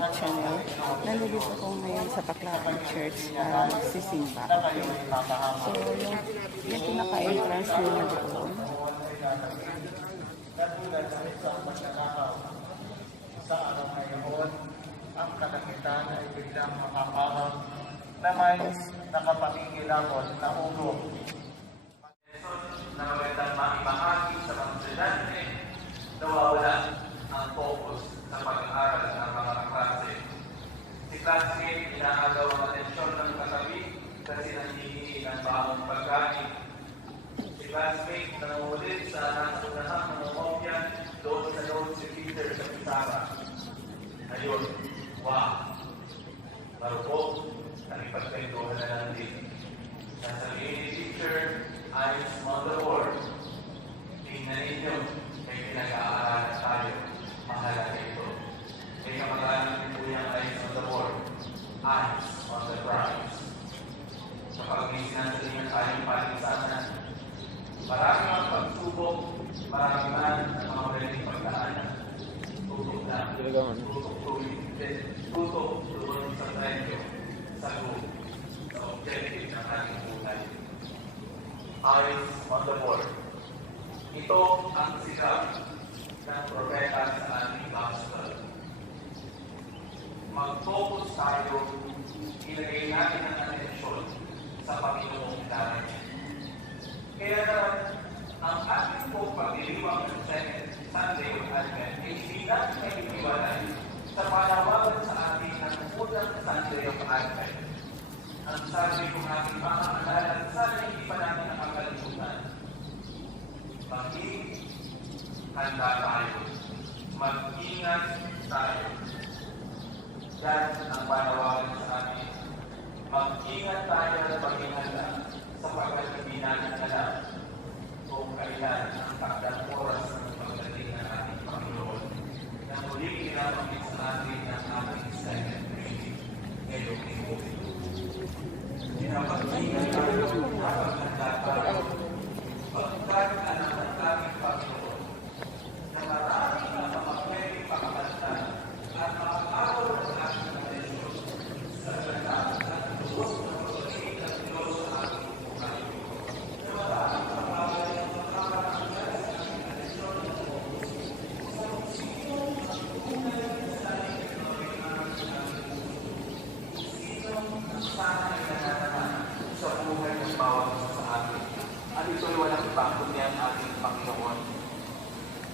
YouTube channel. Nandito ako ngayon sa Baclaran Church, sisimba. So, yung pinaka-entrance nila doon. Sa araw ngayon, ang kalangitan ay biglang makapahang na may nakapangingilabot na ulo. Na magandang maibahagi sa mga estudyante, nawawala ang focus sa pag-aaral ng mga klase. Si classmate, inaagaw ang atensyon ng katabi kasi nangihingi ng bagong pagkain. Si classmate, nangungulit sa nasunahang mangungopya doon sa notes si teacher sa pisara. Ngayon, wow! Marupok, nakipagkwentuhan na lang din. Sasabihin ni teacher, eyes on the board. Tingnan ninyo, may pinag-aaralan tayo. Mahalaga ito. May kamag-anak din po yung eyes on the board. Eyes on the prize. Kapag may sinasabihan tayong palisanan, marami ang pagsubok, marami man ang mga pwedeng pagdaanan. Tutok lang. Tutok doon sa premyo, sa goal, sa objective ng ating buhay. Eyes on the board. Ito ang sigaw ng propeta sa ating gospel. Mag-focus tayo, ilagay natin ang atensyon sa Panginoong Darating. Kaya naman, ang ating po pagdiriwang ng second Sunday of Advent ay hindi natin may iiwalay sa panawagan sa ating ng unang Sunday of Advent. Ang sabi kong ating mga alala, sana hindi pa natin nakakalimutan. Maging handa tayo. Mag-ingat tayo. Yan ang panawagan sa atin. Mag-ingat tayo at maging handa sapagkat hindi natin alam kung kailan ang takdang oras ng pagdating ng ating Panginoon na muling pinapamit sa atin ng ating second reading ngayong linggo. Pinapag-ingat tayo at maghanda tayo pagkakita ng ating Panginoon na maraming ang mga pwedeng pakakanta at makakaroon ng ating atensyon sa ganda at tulos ng pagdating ng Diyos sa ating buhay. Na maraming pagkakita ng makakakanta sa ating atensyon ng focus sa kung sino ang tunay na sanay na gawin namin sa ating buhay. Sino ang sanay na nananaman sa buhay ng bawat isa sa atin. At ito'y walang ibang kundi ang ating Panginoon.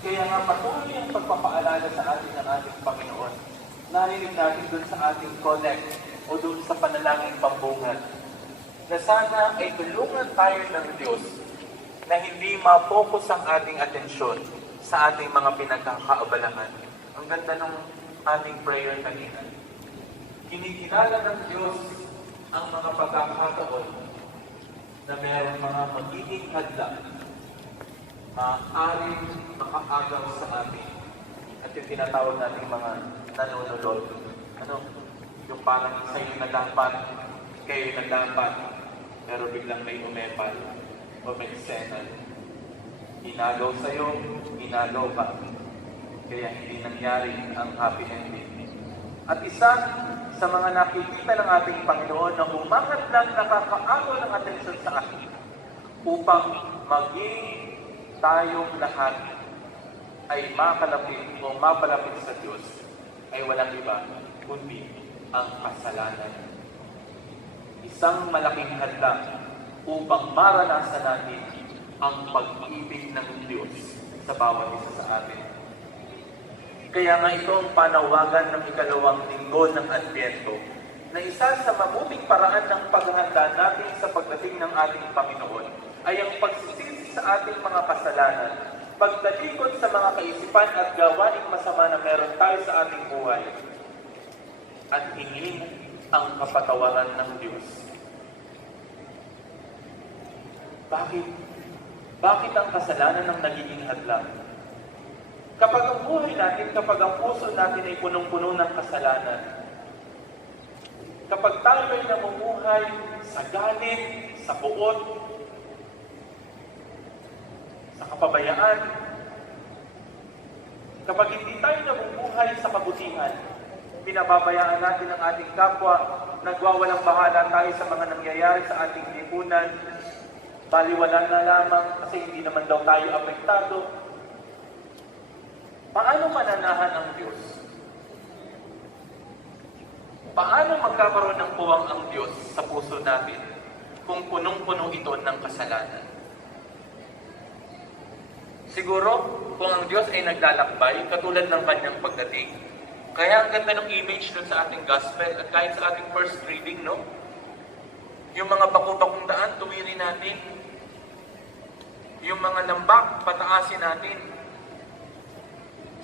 Kaya nga patuloy ang pagpapaalala sa atin ng ating Panginoon. Narinig natin dun sa ating connect o dun sa panalangin pambungad na sana ay tulungan tayo ng Diyos na hindi ma-focus ang ating atensyon sa ating mga pinagkakaabalahan. Ang ganda ng ating prayer kanina. Kinikilala ng Diyos ang mga pagkakataon na meron mga magiging hadlang, maaaring makaagaw sa atin. At yung tinatawag natin mga nanunulod. Ano? Yung parang sa'yo nagdapat, kayo nagdapat, pero biglang may umepal o may senan. Inagaw sa'yo, inagaw ka. Kaya hindi nangyari ang happy ending. At isa sa mga nakikita ng ating Panginoon na umangat lang nakakaagaw ng atensyon sa atin upang maging tayong lahat ay makalapit o mapalapit sa Diyos ay walang iba kundi ang kasalanan. Isang malaking hadlang upang maranasan natin ang pag-ibig ng Diyos sa bawat isa sa atin. Kaya nga ito ang panawagan ng ikalawang linggo ng Adbyento na isa sa mabuting paraan ng paghahanda natin sa pagdating ng ating Panginoon ay ang pagsisisi sa ating mga kasalanan, pagtalikod sa mga kaisipan at gawaing masama na meron tayo sa ating buhay, at hingin ang kapatawaran ng Diyos. Bakit? Bakit ang kasalanan ang nagiging hadlang? Kapag ang buhay natin, kapag ang puso natin ay punong-puno ng kasalanan, kapag tayo ay namumuhay sa galit, sa buot, sa kapabayaan, kapag hindi tayo namumuhay sa kabutihan, pinababayaan natin ang ating kapwa, nagwawalang bahala tayo sa mga nangyayari sa ating lipunan, baliwala na lamang kasi hindi naman daw tayo apektado. Paano mananahan ang Diyos? Paano magkakaroon ng puwang ang Diyos sa puso natin kung punong-puno ito ng kasalanan? Siguro, kung ang Diyos ay naglalakbay, katulad ng kanyang pagdating. Kaya ang ganda ng image dun sa ating gospel at kahit sa ating first reading, no? Yung mga baku-bakong daan, tuwirin natin. Yung mga lambak, pataasin natin.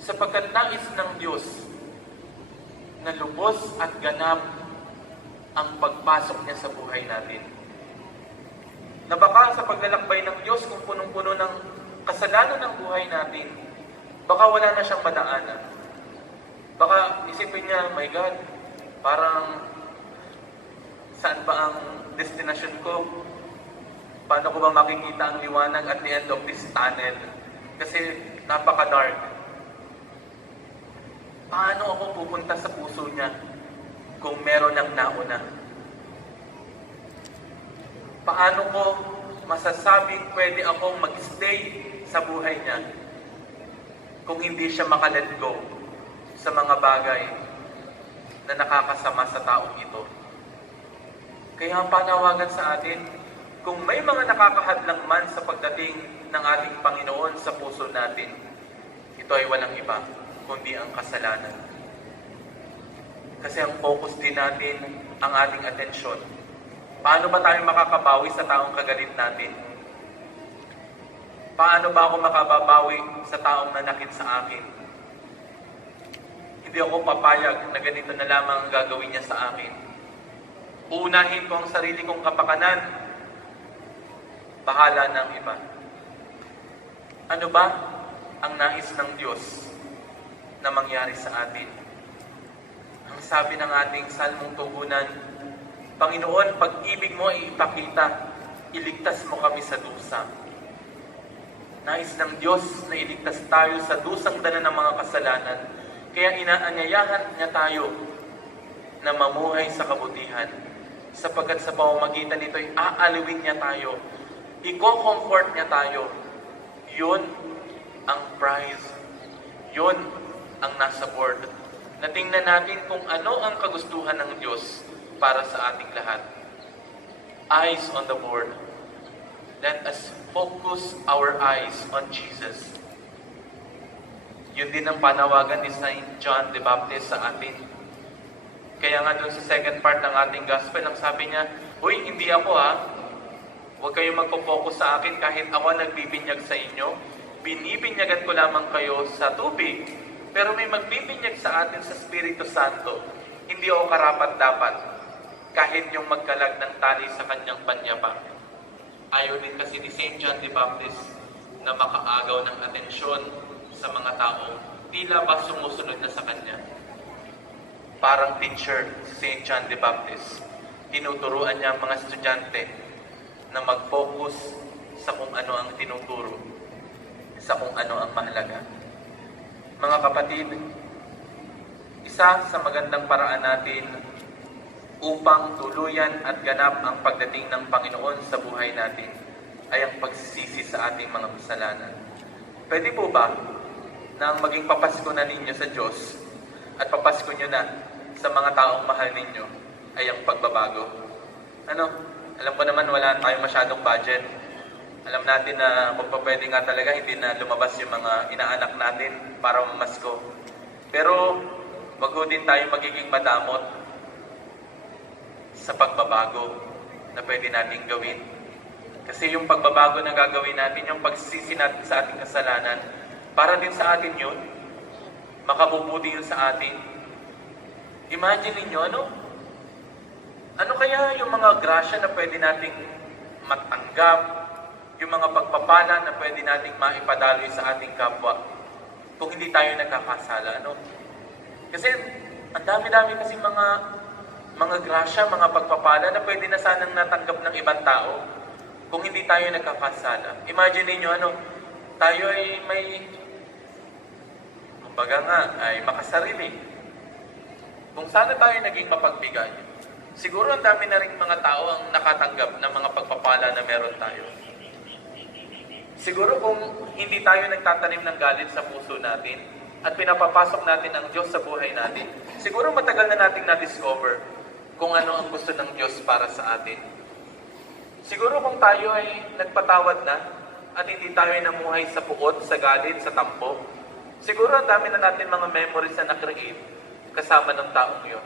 Sapagkat nais ng Diyos na lubos at ganap ang pagpasok niya sa buhay natin. Na baka sa paglalakbay ng Diyos, kung punong-puno ng kasalanan ng buhay natin, baka wala na siyang madaanan. Baka isipin niya, my God, parang saan ba ang destination ko? Paano ko ba makikita ang liwanag at the end of this tunnel? Kasi napaka-dark. Paano ako pupunta sa puso niya kung meron ng nauna? Paano ko masasabing pwede akong mag-stay sa buhay niya kung hindi siya maka-let go sa mga bagay na nakakasama sa taong ito? Kaya ang panawagan sa atin, kung may mga nakakahadlang man sa pagdating ng ating Panginoon sa puso natin, ito ay walang iba kundi ang kasalanan. Kasi ang focus din natin ang ating atensyon. Paano ba tayo makakabawi sa taong kagalit natin? Paano ba ako makababawi sa taong nanakit sa akin? Hindi ako papayag na ganito na lamang ang gagawin niya sa akin. Uunahin ko ang sarili kong kapakanan. Bahala ng iba. Ano ba ang nais ng Diyos na mangyari sa atin? Ang sabi ng ating salmong tugunan, Panginoon, pag-ibig mo ay ipakita, iligtas mo kami sa dusa. Nais ng Diyos na iligtas tayo sa dusang dala ng mga kasalanan, kaya inaanyayahan niya tayo na mamuhay sa kabutihan, sapagkat sa pamamagitan nito ay aalawin niya tayo, i-comfort niya tayo. Yun ang prize. Yun ang nasa board. Natingnan natin kung ano ang kagustuhan ng Diyos para sa ating lahat. Eyes on the board. Let us focus our eyes on Jesus. Yun din ang panawagan ni Saint John the Baptist sa atin. Kaya nga doon sa second part ng ating gospel, ang sabi niya, "Uy, hindi ako huwag kayong magpo-focus sa akin kahit ako nagbibinyag sa inyo. Binibinyagan ko lamang kayo sa tubig. Pero may magbibinyag sa atin sa Espiritu Santo. Hindi ako karapat-dapat kahit yung magkalag ng tali sa kanyang panyaba." Ayaw din kasi ni St. John the Baptist na makaagaw ng atensyon sa mga taong tila ba sumusunod na sa kanya. Parang teacher si St. John the Baptist. Tinuturuan niya ang mga estudyante na mag-focus sa kung ano ang tinuturo, sa kung ano ang mahalaga. Mga kapatid, isa sa magandang paraan natin upang tuluyan at ganap ang pagdating ng Panginoon sa buhay natin ay ang pagsisisi sa ating mga kasalanan. Pwede po ba na ang maging papasko na ninyo sa Diyos at papasko nyo na sa mga taong mahal ninyo ay ang pagbabago? Alam ko naman wala tayong masyadong budget. Alam natin na kung pa pwede nga talaga hindi na lumabas yung mga inaanak natin para mamasko. Pero wag din tayo magiging madamot sa pagbabago na pwede natin gawin. Kasi yung pagbabago na gagawin natin, yung pagsisisi natin sa ating kasalanan, para din sa atin yun, makabubuti yun sa atin. Imagine ninyo, ano kaya yung mga grasya na pwede nating matanggap, yung mga pagpapala na pwede nating maipadaloy sa ating kapwa kung hindi tayo nagkakasala, Kasi ang dami-dami kasi mga grasya, mga pagpapala na pwede na sanang natanggap ng ibang tao kung hindi tayo nagkakasala. Imagine niyo tayo ay may, kumbaga nga, ay makasarili. Kung sana tayo naging mapagbigay, siguro ang dami na rin mga tao ang nakatanggap ng mga pagpapala na meron tayo. Siguro kung hindi tayo nagtatanim ng galit sa puso natin at pinapapasok natin ang Diyos sa buhay natin, siguro matagal na nating na-discover kung ano ang gusto ng Diyos para sa atin. Siguro kung tayo ay nagpatawad na at hindi tayo namuhay sa puot, sa galit, sa tampo, siguro ang dami na natin mga memories na na-create kasama ng taong yun.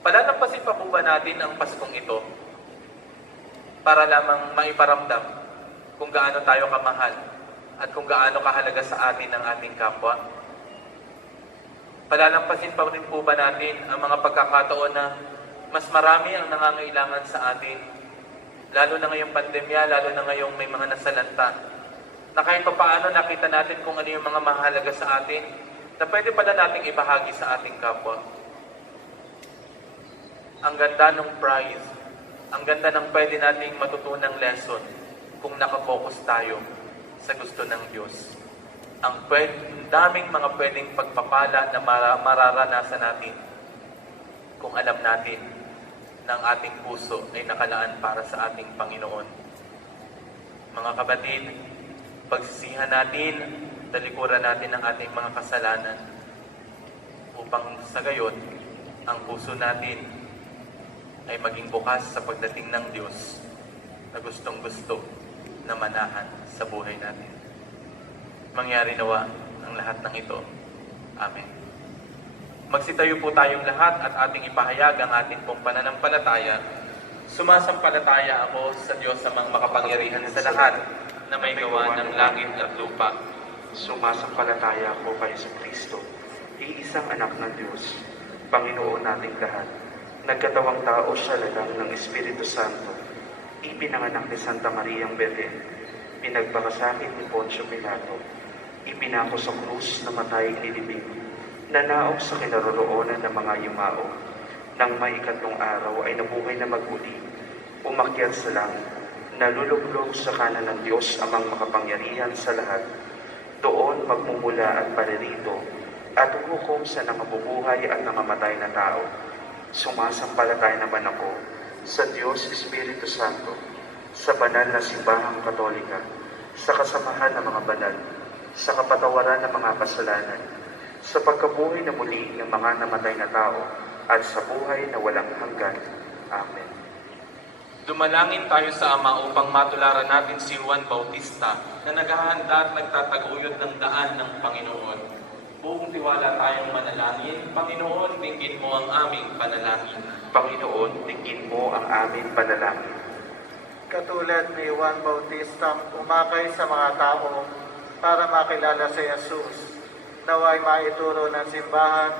Palalampasin pa po ba natin ang Paskong ito para lamang maiparamdam kung gaano tayo kamahal at kung gaano kahalaga sa atin ang ating kapwa? Palalampasin pa rin po ba natin ang mga pagkakataon na mas marami ang nangangailangan sa atin, lalo na ngayong pandemya, lalo na ngayong may mga nasalanta, na kahit pa paano nakita natin kung ano yung mga mahalaga sa atin, na pwede pala nating ibahagi sa ating kapwa. Ang ganda ng prize, ang ganda ng pwede nating matutunang lesson kung nakafocus tayo sa gusto ng Diyos. Ang daming mga pwedeng pagpapala na mararanasan natin kung alam natin na ang ating puso ay nakalaan para sa ating Panginoon. Mga kapatid, pagsisihan natin, talikuran natin ang ating mga kasalanan upang sa gayon, ang puso natin ay maging bukas sa pagdating ng Diyos na gustong-gusto na manahan sa buhay natin. Mangyari nawa ang lahat ng ito. Amen. Magsitayo po tayong lahat at ating ipahayag ang ating pong pananampalataya. Sumasampalataya ako sa Diyos sa mga makapangyarihan sa lahat na may gawa ng langit at lupa. Sumasampalataya ako kay Kristo, iisang anak ng Diyos, Panginoon nating lahat. Nagkatawang tao siya lalang ng Espiritu Santo. Ipinanganak ni Santa Mariang Belen, pinagpakasakit ni Poncio Pilato, ipinako sa krus na matay nilibing, nanaog sa kinaroroonan ng mga yumao. Nang may ikatlong araw ay nabuhay na maguli, umakyat sa langit, nalulublog sa kanan ng Diyos amang makapangyarihan sa lahat. Doon magmumula at paririto, at hukom sa nangabubuhay at nangamatay na tao. Sumasampalataya naman ako sa Diyos Espiritu Santo, sa banal na simbahang Katolika, sa kasamahan ng mga banal, sa kapatawaran ng mga kasalanan, sa pagkabuhay na muli ng mga namatay na tao, at sa buhay na walang hanggan. Amen. Dumalangin tayo sa Ama upang matularan natin si Juan Bautista na naghahanda at nagtataguyod ng daan ng Panginoon. Buong tiwala tayong manalangin. Panginoon, dinggin mo ang aming panalangin. Panginoon, tingin mo ang aming panalangin. Katulad ni Juan Bautista, umakay sa mga tao para makilala si Jesus. Naway maituro ng simbahan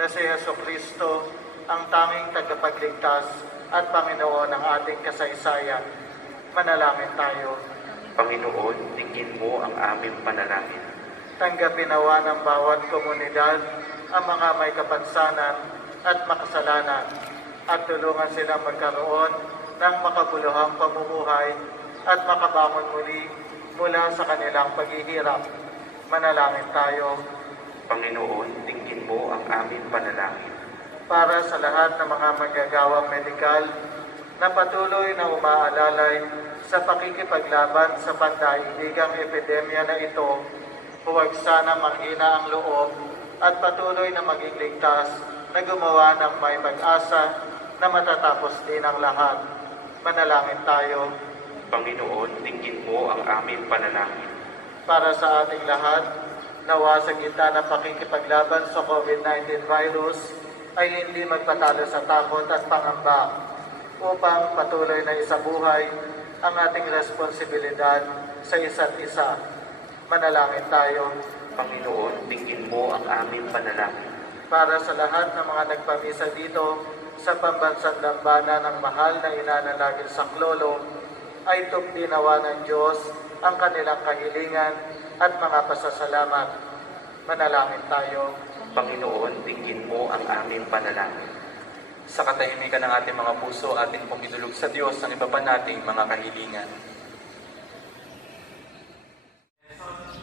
na si Jesucristo ang tanging tagapagligtas at Panginoon ng ating kasaysayan. Manalangin tayo. Panginoon, tingin mo ang aming panalangin. Tanggapin nawa ng bawat komunidad ang mga may kapansanan at makasalanan at tulungan silang magkaroon ng makabuluhang pamumuhay at makabangon muli mula sa kanilang paghihirap. Manalangin tayo. Panginoon, tingin mo ang aming panalangin. Para sa lahat ng mga manggagawang medikal na patuloy na umaalalay sa pakikipaglaban sa pandaigdigang epidemya na ito, huwag sana manghina ang loob at patuloy na maging ligtas na gumawa ng may pag-asa na matatapos din ang lahat. Manalangin tayo. Panginoon, tingin mo ang aming panalangin. Para sa ating lahat, nawa sa gitna ng pakikipaglaban sa COVID-19 virus, ay hindi magpatalo sa takot at pangamba upang patuloy na isabuhay ang ating responsibilidad sa isa't isa. Manalangin tayo. Panginoon, tingin mo ang aming panalangin. Para sa lahat ng mga nagpamisa dito sa pambansang dambana ng mahal na inanalangin sa Klolo, ay tupdinawa ng Diyos ang kanilang kahilingan at mga pasasalamat. Manalangin tayo. Panginoon, tingin mo ang aming panalangin. Sa katahimikan ng ating mga puso, ating pong idulog sa Diyos ang iba pa nating mga kahilingan.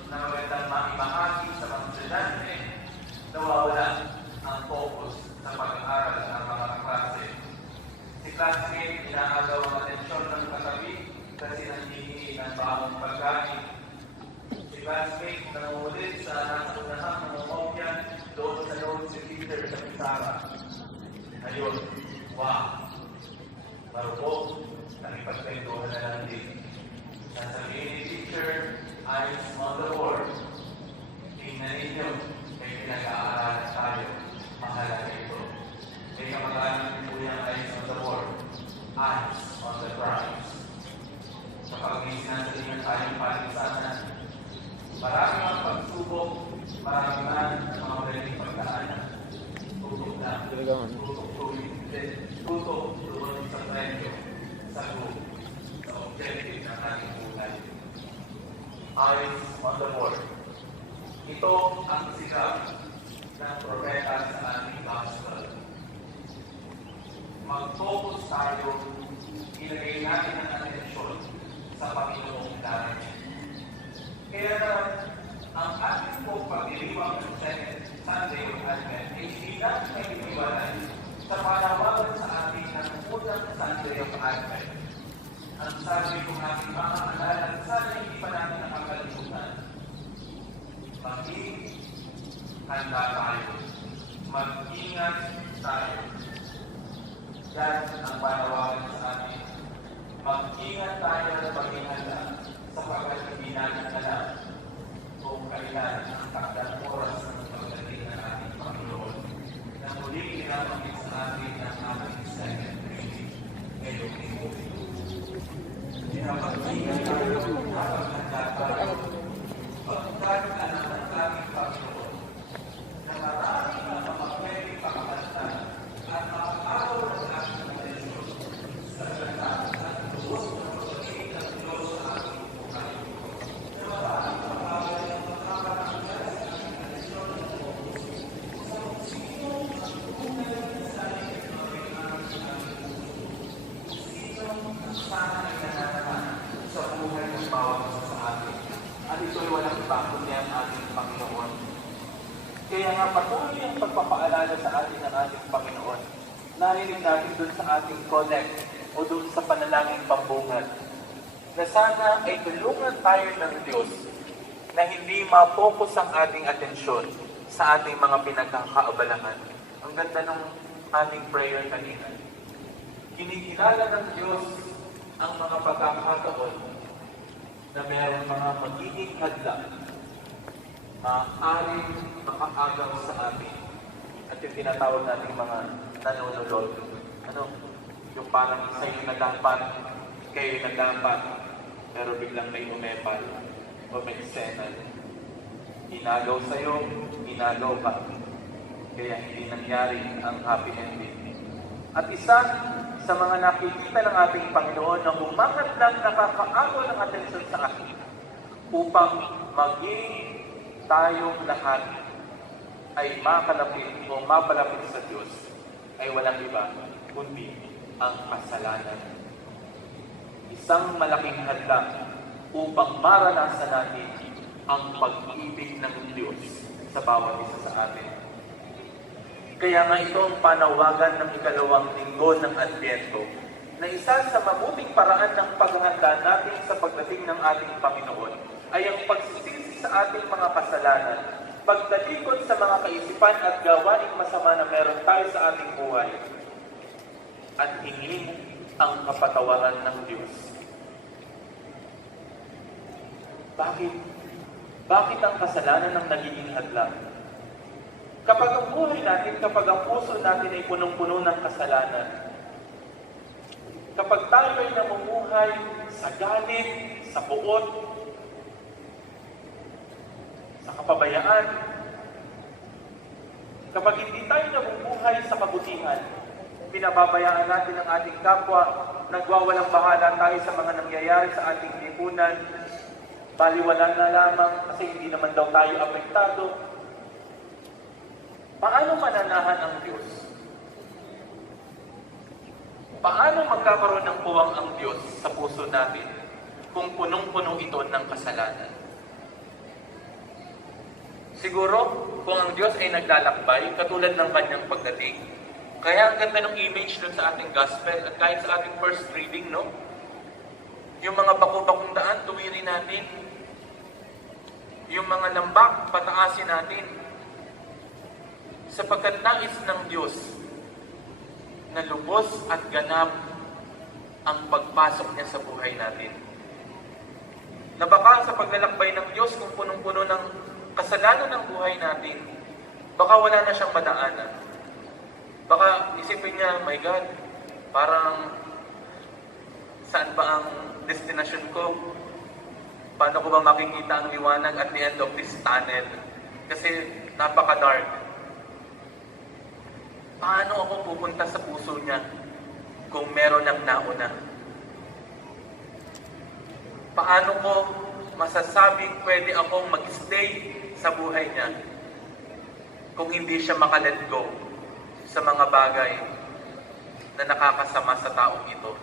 Na magandang maibahagi sa mga estudyante, nawawala ang focus bagong pagkain. Si classmate na nangulit sa nasa unahang nangungopya doon sa loob si Peter sa Pizarra. Ayun, wow! Marupok, nakipagkwentuhan na lang din. Sasabihin ni teacher, eyes on the board. Tingnan ninyo, may pinag-aaralan tayo. Mahalaga ito. May kamag-anak din po yung eyes on the board. Eyes on the prize. Kapag may sinasabihan tayong palisanan, marami ang pagsubok, marami man ang mga pwedeng pagdaanan. Tutok lang, tutok tuwing, tutok tuwing sa premyo, sa group, sa objective ng ating buhay. Eyes on the board. Ito ang sikap ng propeta sa ating gospel. Mag-focus tayo, ilagay natin ang atensyon sa Panginoong darating. Kaya ang ating pong pagdiriwang ng Second Sunday of Advent ay hindi natin may iniwanan sa panawagan sa ating ng unang Sunday of Advent. Ang sabi kong ating mga alala at sana hindi pa natin nakakalimutan. Maging handa tayo. Mag-ingat tayo. Yan ang panawagan sa atin. Mag-ingat tayo at maging handa sapagkat hindi natin alam kung kailan ang takdang oras ng pagdating ng ating Panginoon na muling pinapamit sa atin ng ating second reading ngayong linggo. Pinapag-ingat tayo habang handa tayo pagkakaroon ng ating Panginoon na maraming ang mapapwedeng pakakantan at makakaraw ng ating atensyon sa ganda at tuos ng pagdating ng Diyos sa ating buhay. Na maraming pagkakaroon ng makakaraang sa ating atensyon ng puso sa kung sino ang tunay na sarili ng ating puso. Sino ang sana ay nananaman sa buhay ng bawat isa sa atin. At ito'y walang iba kundi ang ating Panginoon. Kaya nga patuloy ang pagpapaalala sa atin ng ating Panginoon. Narinig natin dun sa ating collect o dun sa panalangin pambungad na sana ay tulungan tayo ng Diyos na hindi ma-focus ang ating atensyon sa ating mga pinagkakaabalahan. Ang ganda ng ating prayer kanina. Kinikilala ng Diyos ang mga pagkakataon na meron mga magiging hadlang aring makaagaw sa atin. At yung tinatawag natin mga nanunulod. Yung parang sa'yo na dapat, kayo na dapat, pero biglang may umepal o may senan. Inagaw sa'yo, inagaw ka. Kaya hindi nangyari ang happy ending. At isa sa mga nakikita ng ating Panginoon na umangat lang nakakaagaw ng atensyon sa atin upang maging tayong lahat ay makalapit o mapalapit sa Diyos ay walang iba kundi ang kasalanan. Isang malaking hadlang upang maranasan natin ang pag-ibig ng Diyos sa bawat isa sa atin. Kaya nga ito ang panawagan ng ikalawang linggo ng Adbyento na isa sa mabuting paraan ng paghahanda natin sa pagdating ng ating Panginoon ay ang pagsisisi sa ating mga kasalanan, pagtalikod sa mga kaisipan at gawaing masama na meron tayo sa ating buhay, at hingin ang kapatawaran ng Diyos. Bakit? Bakit ang kasalanan ang nagiging hadlang? Kapag ang buhay natin, kapag ang puso natin ay punong-puno ng kasalanan, kapag tayo ay namumuhay sa galit, sa puot, sa kapabayaan, kapag hindi tayo namumuhay sa kabutihan, pinababayaan natin ang ating kapwa, nagwawalang bahala tayo sa mga nangyayari sa ating lipunan, baliwalan na lamang kasi hindi naman daw tayo apektado. Paano mananahan ang Diyos? Paano magkakaroon ng puwang ang Diyos sa puso natin kung punong-puno ito ng kasalanan? Siguro, kung ang Diyos ay naglalakbay, katulad ng kanyang pagdating. Kaya ang ganda ng image dun sa ating gospel at kahit sa ating first reading, no? Yung mga bako-bakong daan, tuwirin natin. Yung mga lambak, pataasin natin. Sapagkat nais ng Diyos na lubos at ganap ang pagpasok niya sa buhay natin. Na baka sa paglalakbay ng Diyos, kung punong-puno ng kasalanan ng buhay natin, baka wala na siyang madaanan. Baka isipin niya, my God, parang saan ba ang destinasyon ko? Paano ko ba makikita ang liwanag at the end of this tunnel? Kasi napaka-dark. Paano ako pupunta sa puso niya kung meron ng nauna? Paano ko masasabing pwede akong mag-stay sa buhay niya kung hindi siya maka-let go sa mga bagay na nakakasama sa taong ito?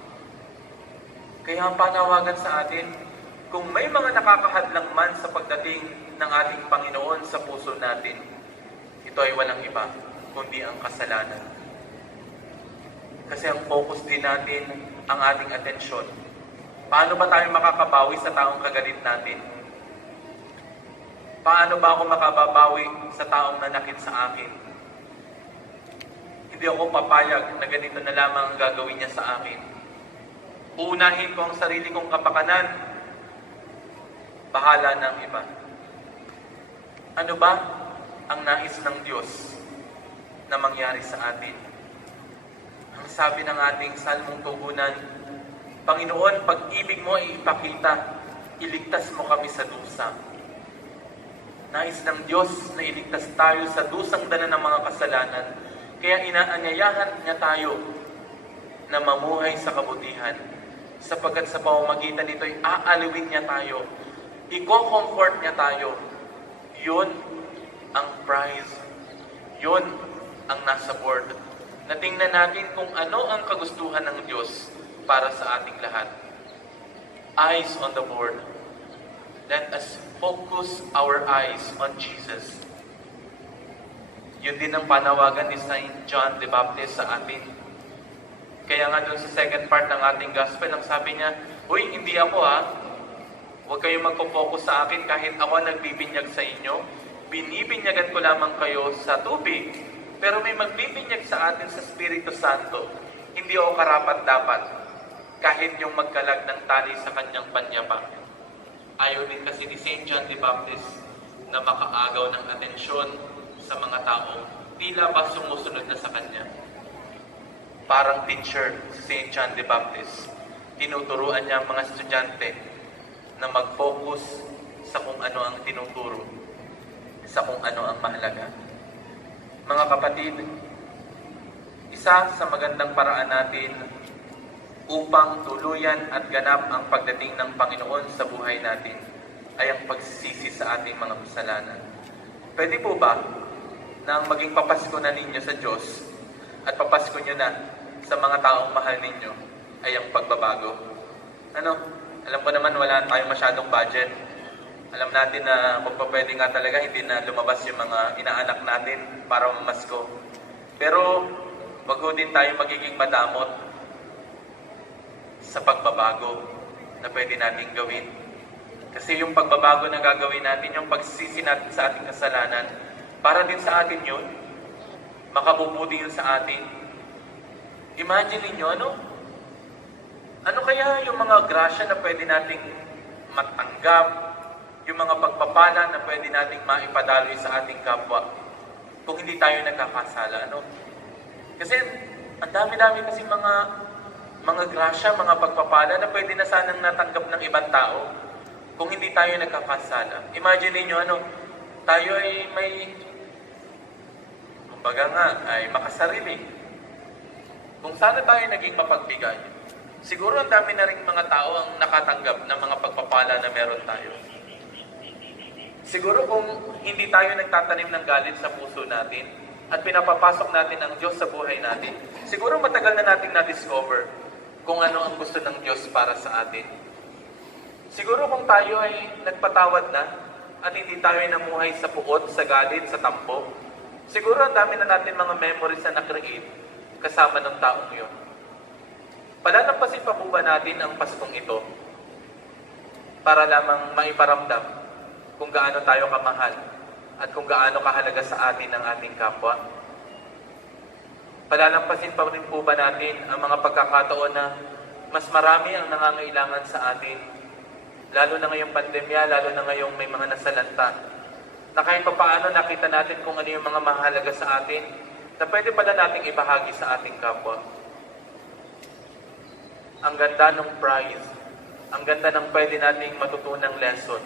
Kaya ang panawagan sa atin, kung may mga nakakahadlang man sa pagdating ng ating Panginoon sa puso natin, ito ay walang iba kundi ang kasalanan. Kasi ang focus din natin, ang ating atensyon. Paano ba tayo makakabawi sa taong kagalit natin? Paano ba ako makababawi sa taong nanakit sa akin? Hindi ako papayag na ganito na lamang ang gagawin niya sa akin. Uunahin ko ang sarili kong kapakanan. Bahala ng iba. Ano ba ang nais ng Diyos na mangyari sa atin? Ang sabi ng ating salmong tugunan, Panginoon, pag-ibig mo ay ipakita, iligtas mo kami sa dusa. Nais ng Diyos na iligtas tayo sa dusang dala ng mga kasalanan, kaya inaanyayahan niya tayo na mamuhay sa kabutihan, sapagkat sa pamamagitan nito ay aalawin niya tayo, i-comfort niya tayo. Yun ang prize. Yun ang nasa board. Natingnan natin kung ano ang kagustuhan ng Diyos para sa ating lahat. Eyes on the board. Let us focus our eyes on Jesus. Yun din ang panawagan ni Saint John the Baptist sa atin. Kaya nga doon sa second part ng ating gospel, ang sabi niya, "Uy, hindi ako huwag kayong magpo-focus sa akin kahit ako nagbibinyag sa inyo. Binibinyagan ko lamang kayo sa tubig. Pero may magbibinyag sa atin sa Espiritu Santo. Hindi ako karapat-dapat kahit yung magkalag ng tali sa kanyang panyapa." Ayaw din kasi ni St. John the Baptist na makaagaw ng atensyon sa mga taong tila ba sumusunod na sa kanya. Parang teacher si St. John the Baptist. Tinuturuan niya ang mga estudyante na mag-focus sa kung ano ang tinuturo, sa kung ano ang mahalaga. Mga kapatid, isa sa magandang paraan natin upang tuluyan at ganap ang pagdating ng Panginoon sa buhay natin ay ang pagsisisi sa ating mga kasalanan. Pwede po ba na ang maging papasko na ninyo sa Diyos at papasko nyo na sa mga taong mahal ninyo ay ang pagbabago? Alam ko naman wala tayong masyadong budget. Alam natin na kung pa pwede nga talaga hindi na lumabas yung mga inaanak natin para mamasko. Pero wag ho din tayo magiging madamot sa pagbabago na pwede natin gawin. Kasi yung pagbabago na gagawin natin, yung pagsisisi natin sa ating kasalanan, para din sa atin yun, makabubuti yun sa atin. Imagine ninyo, ano kaya yung mga grasya na pwede nating matanggap, yung mga pagpapala na pwede nating maipadaloy sa ating kapwa kung hindi tayo nagkakasala, Kasi ang dami-dami kasi mga grasya, mga pagpapala na pwede na sanang natanggap ng ibang tao kung hindi tayo nagkakasala. Imagine niyo tayo ay may, kumbaga nga, ay makasarili. Kung sana tayo naging mapagbigay, siguro ang dami na rin mga tao ang nakatanggap ng mga pagpapala na meron tayo. Siguro kung hindi tayo nagtatanim ng galit sa puso natin at pinapapasok natin ang Diyos sa buhay natin, siguro matagal na natin na-discover kung ano ang gusto ng Diyos para sa atin. Siguro kung tayo ay nagpatawad na at hindi tayo namuhay sa puot, sa galit, sa tampo, siguro ang dami na natin mga memories na na-create kasama ng taong yun. Palalampasin pa po ba natin ang Paskong ito? para lamang maiparamdam kung gaano tayo kamahal at kung gaano kahalaga sa atin ang ating kapwa? Palalampasin pa rin po ba natin ang mga pagkakataon na mas marami ang nangangailangan sa atin, lalo na ngayong pandemya, lalo na ngayong may mga nasalanta, na kahit pa paano nakita natin kung ano yung mga mahalaga sa atin, na pwede pala nating ibahagi sa ating kapwa. Ang ganda ng prize, ang ganda ng pwede nating matutunang lesson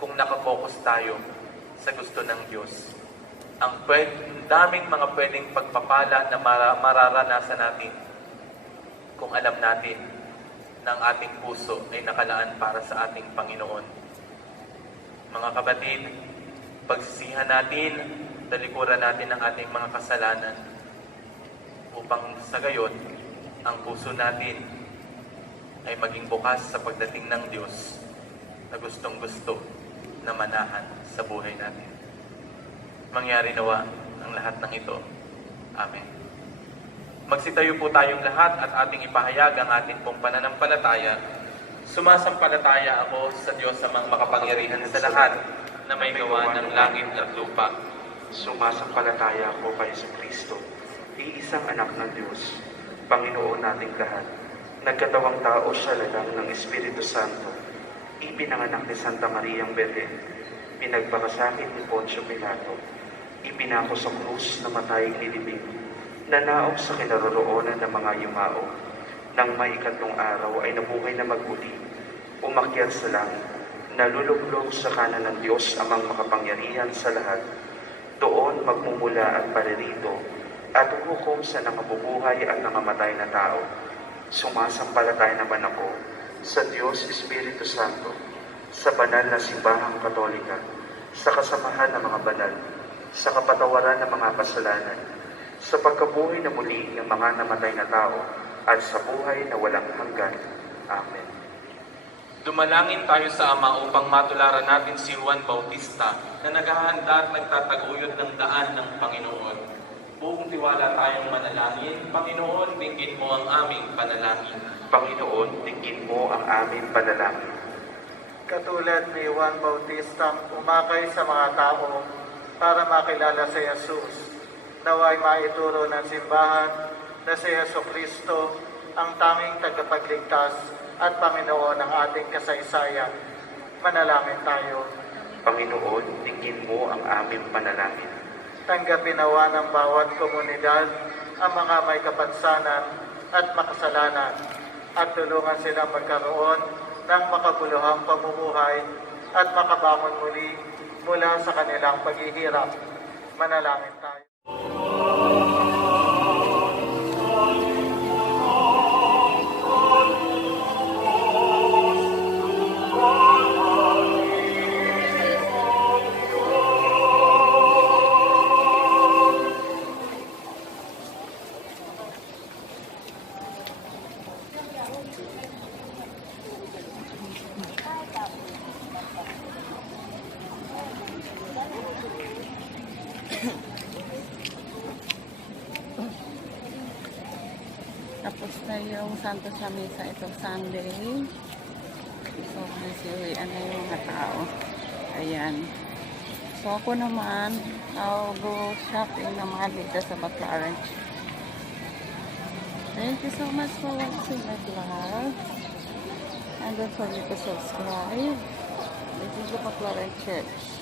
kung nakafocus tayo sa gusto ng Diyos. Ang daming mga pwedeng pagpapala na mararanasan natin kung alam natin na ang ating puso ay nakalaan para sa ating Panginoon. Mga kapatid, pagsisihan natin, talikuran natin ang ating mga kasalanan upang sa gayon, ang puso natin ay maging bukas sa pagdating ng Diyos na gustong-gusto na manahan sa buhay natin. Mangyari nawa ang lahat ng ito. Amen. Magsitayo po tayong lahat at ating ipahayag ang ating pong pananampalataya. Sumasampalataya ako sa Diyos sa mga makapangyarihan sa lahat na may gawa ng langit at lupa. Sumasampalataya ako kay Kristo, iisang anak ng Diyos, Panginoon nating lahat. Nagkatawang tao siya lalang ng Espiritu Santo, ipinanganak ni Santa Maria ang Birhen, pinagbakasakit ni Poncio Pilato, ipinako sa krus na matayang nilibing, nanaog sa kinaroroonan ng mga yumao, nang may ikatlong araw ay nabuhay na maguli, umakyat sa langit, nalulublog sa kanan ng Diyos amang makapangyarihan sa lahat, doon magmumula at paririto, at huhukom sa nakabubuhay at nakamatay na tao. Sumasampalataya naman ako sa Diyos Espiritu Santo, sa banal na simbahang Katolika, sa kasamahan ng mga banal, sa kapatawaran ng mga kasalanan, sa pagkabuhay na muli ng mga namatay na tao, at sa buhay na walang hanggan. Amen. Dumalangin tayo sa Ama upang matularan natin si Juan Bautista na naghahanda at nagtataguyod ng daan ng Panginoon. Buong tiwala tayong manalangin. Panginoon, dinggin mo ang aming panalangin. Panginoon, dinggin mo ang aming panalangin. Katulad ni Juan Bautista, umakay sa mga tao para makilala si Jesus. Naway maituro ng simbahan na si Jesucristo ang tanging tagapagligtas at Panginoon ng ating kasaysayan. Manalangin tayo. Panginoon, dinggin mo ang aming panalangin. Tanggapin nawa ng bawat komunidad ang mga may kapansanan at makasalanan at tulungan silang magkaroon ng makabuluhang pamumuhay at makabangon muli mula sa kanilang paghihirap. Manalangin tayo. Tapos na yung Santo sa Misa itong Sunday. So, nasiuwian na yung mga tao. Ayan. So, ako naman, I'll go shopping na mga dito sa Baclaran. Thank you so much for watching my vlog. And don't forget to subscribe. This is the Baclaran Church.